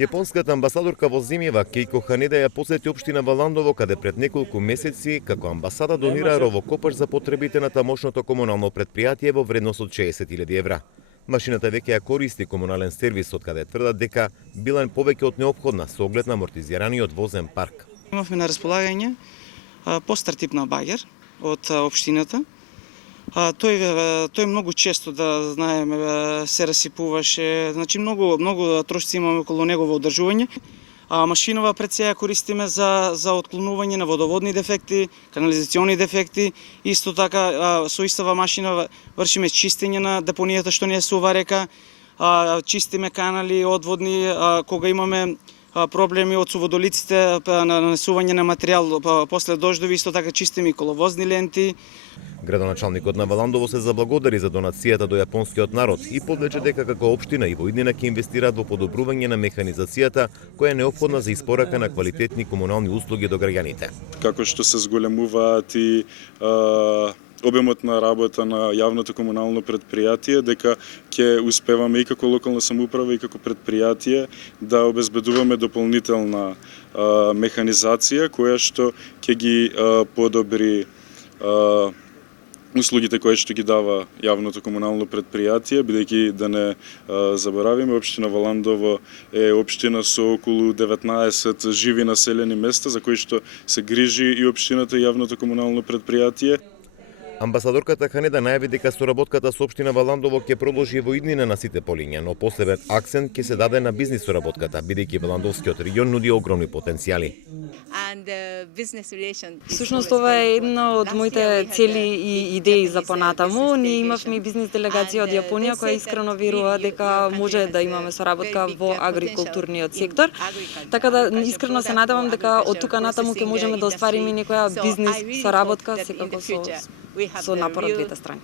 Јапонската амбасадорка во земјава Кейко Ханеда ја посети општина Валандово, каде пред неколку месеци како амбасада донира ровокопач за потребите на тамошното комунално предпријатие во вредност од 60.000 евра. Машината веќе ја користи комунален сервис, од каде тврдат дека била повеќе од неопходна со оглед на амортизираниот возен парк. Имавме на располагање постар тип на багер од општината. Тој многу често, да знаеме, се расипуваше, значи многу трошци имаме околу негово одржување. Машинава пред се ја користиме за отклонување на водоводни дефекти, канализациони дефекти. Исто така со истава машина вршиме чистење на депонијата што не е сува река, чистиме канали одводни кога имаме проблеми од суводолиците, нанесување на материјал после дождови, исто така чистиме и коловозни ленти. Градоначалникот на Валандово се заблагодари за донацијата до јапонскиот народ и подлече дека како општина и во иднина ќе инвестираат во подобрување на механизацијата која е неопходна за испорака на квалитетни комунални услуги до граѓаните. Како што се зголемуваат и обемот на работа на јавното комунално предпријатие, дека ќе успеваме и како локална самоуправа и како предпријатие да обезбедуваме дополнителна механизација која што ќе ги подобри услугите кои што ги дава јавното комунално предпријатие, бидејќи да не заборавиме, општина Валандово е општина со околу 19 живи населени места за кои што се грижи и општината и јавното комунално предпријатие. Амбасадорката Ханеда најави дека соработката со општина Валандово ќе продолжи во иднина на сите полиња, но посебен акцент ќе се даде на бизнис соработката, бидејќи Валандовскиот регион нуди огромни потенцијали. Всушност ова е една од моите цели и идеи за понатаму. Ние имавме и бизнис делегација од Јапонија која искрено верува дека може да имаме соработка во агрикултурниот сектор. Така да искрено се надевам дека од тука натаму ќе можеме да оствариме некоја бизнис соработка секако со напор од двете страни.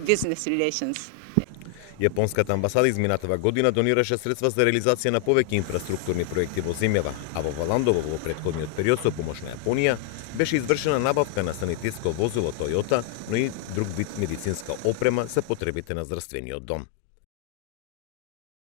Јапонската амбасада изминатава година донираше средства за реализација на повеќе инфраструктурни проекти во земјава, а во Валандово во претходниот период со помош на Јапонија беше извршена набавка на санитетско возило Тојота, но и друг вид медицинска опрема за потребите на здравствениот дом.